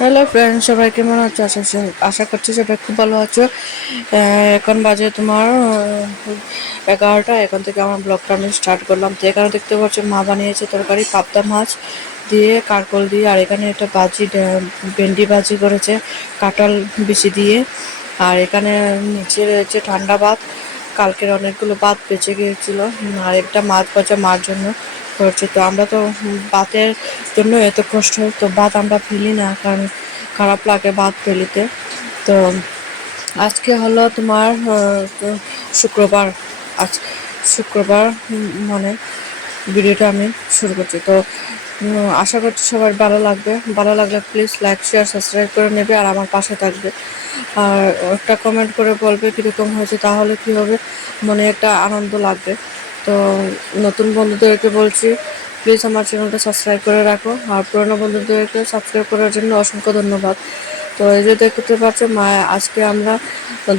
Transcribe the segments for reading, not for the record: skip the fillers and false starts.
Hello friend, সবাই কেমন আছো? আশা করছি সবাই খুব ভালো আছো। এখন বাজে তোমার 11টা। এখন থেকে আমার ব্লগটা আমি স্টার্ট করলাম। তো এখানে দেখতে পাচ্ছ মা বানিয়েছে তরকারি পাবদা মাছ দিয়ে, কারকল দিয়ে, আর এখানে একটা ভেন্ডি ভাজি করেছে কাঁঠাল বিচি দিয়ে। আর এখানে নিচে রয়েছে ঠান্ডা ভাত, কালকের অনেকগুলো ভাত বেঁচে গিয়েছিল। আর একটা মাছ ভাজা মার জন্য করছে। তো আমরা তো ভাতের জন্য এত কষ্ট, তো ভাত আমরা ফেলি না, কারণ খারাপ লাগে ভাত ফেলিতে। তো আজকে হলো তোমার শুক্রবার। আজ শুক্রবার মানে ভিডিওটা আমি শুরু করছি। তো আশা করছি সবার ভালো লাগবে। ভালো লাগলে প্লিজ লাইক শেয়ার সাবস্ক্রাইব করে নেবে আর আমার পাশে থাকবে। আর একটা কমেন্ট করে বলবে কীরকম হয়েছে, তাহলে কী হবে, মনে একটা আনন্দ লাগবে। তো নতুন বন্ধুদেরকে বলছি প্লিজ আমার চ্যানেলটা সাবস্ক্রাইব করে রাখো, আর পুরনো বন্ধুদেরকে সাবস্ক্রাইব করার জন্য অসংখ্য ধন্যবাদ। তো এই যে দেখতে পাচ্ছ মা, আজকে আমরা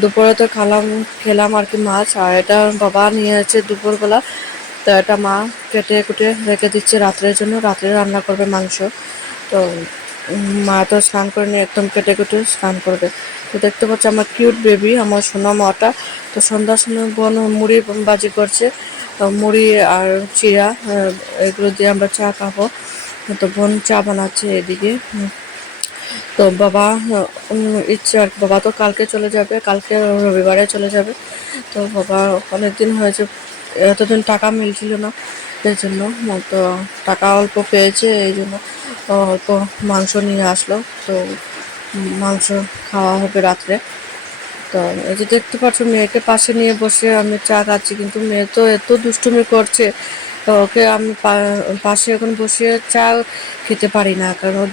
দুপুরে তো খেলাম আর কি মাছ, আর এটা বাবা নিয়ে আছে দুপুরবেলা। তো এটা মা কেটে কুটে রেখে দিচ্ছে রাত্রের জন্য, রাত্রে রান্না করবে মাংস। তো মা তো স্নান করে নিয়ে একদম কেটে কুটে স্নান করবে। তো দেখতে পাচ্ছি আমার কিউট বেবি, আমার সোনা মাটা। তো সন্ধ্যার সময় বোন মুড়ি বাজি করছে, মুড়ি আর চিড়া, এগুলো দিয়ে আমরা চা খাবো। তো বোন চা বানাচ্ছে এদিকে। তো বাবা ইচ্ছে আর কি, বাবা তো কালকে চলে যাবে, কালকে রবিবারে চলে যাবে। তো বাবা অনেকদিন হয়েছে, এতদিন টাকা মিলছিল না, এই জন্য। তো টাকা অল্প পেয়েছে, এই জন্য অল্প মাংস নিয়ে আসলো। তো মাংস খাওয়া হবে রাত্রে। তো এই যে দেখতে পাচ্ছ মেয়েকে পাশে নিয়ে বসে আমি চা খাচ্ছি, কিন্তু মেয়ে তো এত দুষ্টুমি করছে। তো ওকে আমি পাশে এখন বসিয়ে চা খেতে পারি না, কারণ ও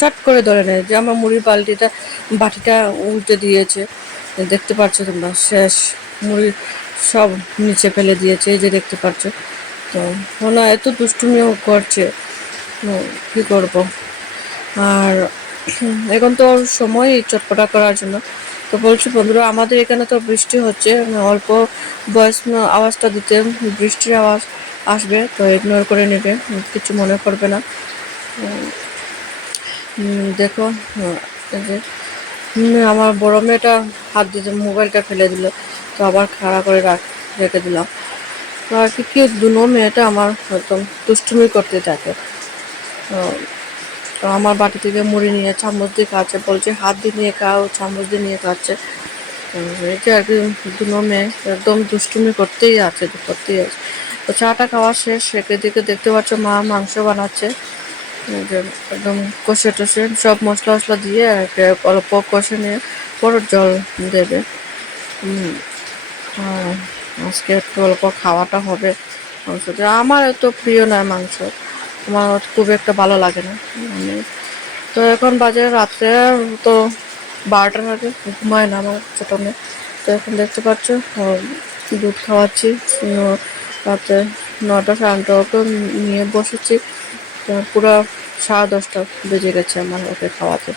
চট করে ধরে নেয় যে আমার মুড়ির বাটিটা উল্টে দিয়েছে। দেখতে পাচ্ছ তোমরা, শেষ মুড়ি সব নিচে ফেলে দিয়েছে, এই যে দেখতে পাচ্ছ। তো ওনা এত দুষ্টুমিও করছে, কী করবো। আর এখন তো ওর সময় চটপটা করার জন্য। তো বলছি বন্ধুরা, আমাদের এখানে তো বৃষ্টি হচ্ছে, অল্প ভয়েস আওয়াজটা দিতে বৃষ্টির আওয়াজ আসবে, তো ইগনোর করে নেবে, কিছু মনে করবে না। দেখো, এই যে আমার বড় মেয়েটা হাত দিতে মোবাইলটা ফেলে দিল, তো আবার খাড়া করে রেখে দিলাম। তো আর কি দুনো মেয়েটা আমার একদম দুষ্টুমি করতে থাকে। তো আমার বাটি থেকে মুড়ি নিয়ে চামচ দিয়ে খাচ্ছে, বলছে হাত দিয়ে নিয়ে খাও, চামচ দিয়ে নিয়ে খাচ্ছে। এই যে আর কি দুনো মেয়ে একদম দুষ্টুমি করতেই আছে। তো চাটা খাওয়া শেষ, দিকে দেখতে পাচ্ছ মা মাংস বানাচ্ছে। যে একদম কষে টষে সব মশলা টশলা দিয়ে অল্প কষে নিয়ে পর জল দেবে। আজকে একটু অল্প খাওয়াটা হবে মাংস। আমার এত প্রিয় নয় মাংস, আমার খুব একটা ভালো লাগে না। আমি তো এখন বাজে রাত্রে তো 12টার আগে ঘুমায় না আমার ছোটো মেয়ে। তো এখন দেখতে পাচ্ছ দুধ খাওয়াচ্ছি। রাত্রে 9টা সাড়ে 9টা ওকে নিয়ে বসেছি। পুরো 10:30 বেজে গেছে আমার ওকে খাওয়াতে।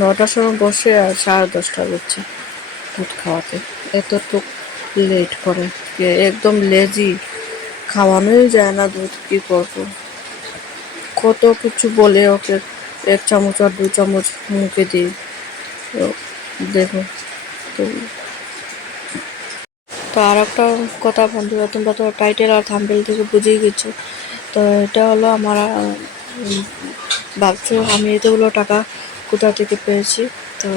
9টার সময় বসে আর 10:30 হচ্ছে দুধ খাওয়াতে। এতটুক লেট করে, একদম লেজি, খাওয়ানোই যায় না দুধ। কী করবো, কত কিছু বলে ওকে 1 চামচ আর 2 চামচ মুখে দিই। তো দেখো, তো তো আর একটা কথা বন্ধুরা, তোমরা তো টাইটেল আর থাম্বনেল থেকে বুঝেই গেছো। তো এটা হলো আমার ভাবছো আমি এতগুলো টাকা কোথা থেকে পেয়েছি। তো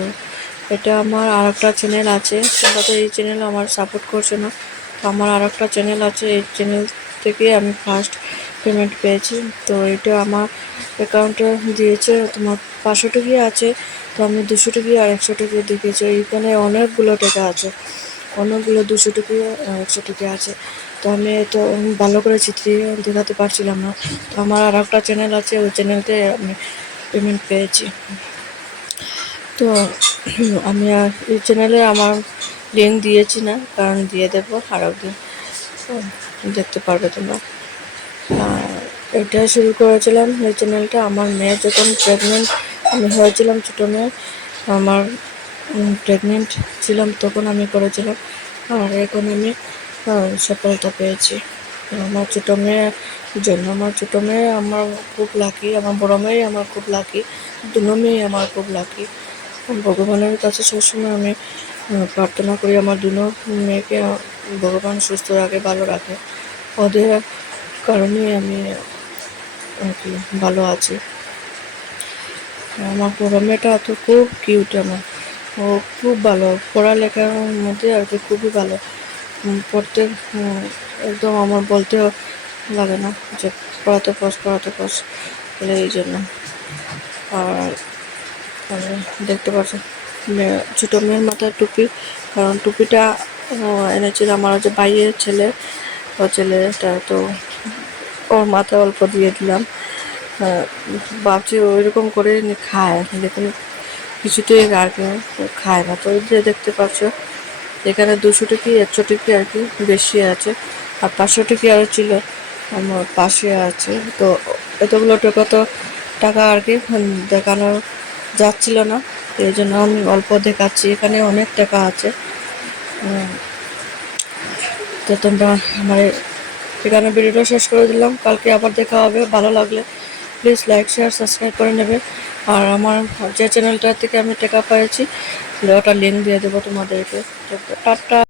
এটা আমার আর একটা চ্যানেল আছে, তোমরা তো এই চ্যানেল আমার সাপোর্ট করছো না। তো আমার আর একটা চ্যানেল আছে, এই চ্যানেল থেকে আমি ফার্স্ট পেমেন্ট পেয়েছি। তো এটা আমার অ্যাকাউন্টে দিয়েছে তোমার 500 টাকা আছে। তো আমি 200 টাকা আর 100 টাকা দেখেছি, এইখানে অনেকগুলো টাকা আছে, অনেকগুলো 200 টাকা 100 টাকা আছে। তো আমি তো ভালো করে চিত্রিয়ে দেখাতে পারছিলাম না। তো আমার আর একটা চ্যানেল আছে, ওই চ্যানেলতে আমি পেমেন্ট পেয়েছি। তো আমি আর এই চ্যানেলে আমার লিঙ্ক দিয়েছি না, কারণ দিয়ে দেবো আর একদিন, দেখতে পারবে তোমরা। এটা শুরু করেছিলাম এই চ্যানেলটা আমার মেয়ে যখন প্রেগনেন্ট আমি হয়েছিলাম, ছোটো মেয়ে আমার প্রেগনেন্ট ছিলাম তখন আমি করেছিলাম। আর এখন আমি সফলতা পেয়েছি। আমার ছোটো মেয়ের জন্য, আমার ছোটো মেয়ে আমার খুব লাকি, আমার বড় মেয়ে আমার খুব লাকি, দুনো মেয়ে আমার খুব লাকি। ভগবানের কাছে সবসময় আমি প্রার্থনা করি আমার দুনো মেয়েকে ভগবান সুস্থ রাখে, ভালো রাখে। ওদের কারণেই আমি আর কি ভালো আছি। আমার বড় মেয়েটা তো খুব কিউট, আমার ও খুব ভালো, পড়ালেখার মধ্যে আর কি খুবই ভালো। পড়তে একদম আমার বলতেও লাগে না যে পড়াতে বস বলে, এই জন্য। আর আমি দেখতে পাচ্ছি ছোটো মেয়ের মাথায় টুপি, কারণ টুপিটা এনেছিল আমার যে ভাইয়ের ছেলে, ও ছেলেটা, তো ওর মাথায় অল্প দিয়ে দিলাম। ভাবছি ওইরকম করে খায়, দেখুন কিছুতেই আর কি খায় না। তো ওই যে দেখতে পাচ্ছ এখানে 200 টিকি 100 টিকি আর কি বেশি আছে, আর 500 টিকি আরও ছিল আমার পাশে আছে। তো এতগুলো টাকা আর কি দেখানো যাচ্ছিল না, এই জন্য আমি অল্প দেখাচ্ছি। এখানে অনেক টাকা আছে। তো তোমরা আমার এখানে ভিডিওটা শেষ করে দিলাম, কালকে আবার দেখা হবে। ভালো লাগলে প্লিজ লাইক শেয়ার সাবস্ক্রাইব করে নেবে। আর আমার যে চ্যানেলটা থেকে আমি টাকা পেয়েছি ওটা লিঙ্ক দিয়ে দেবো তোমাদেরকে। টাটা।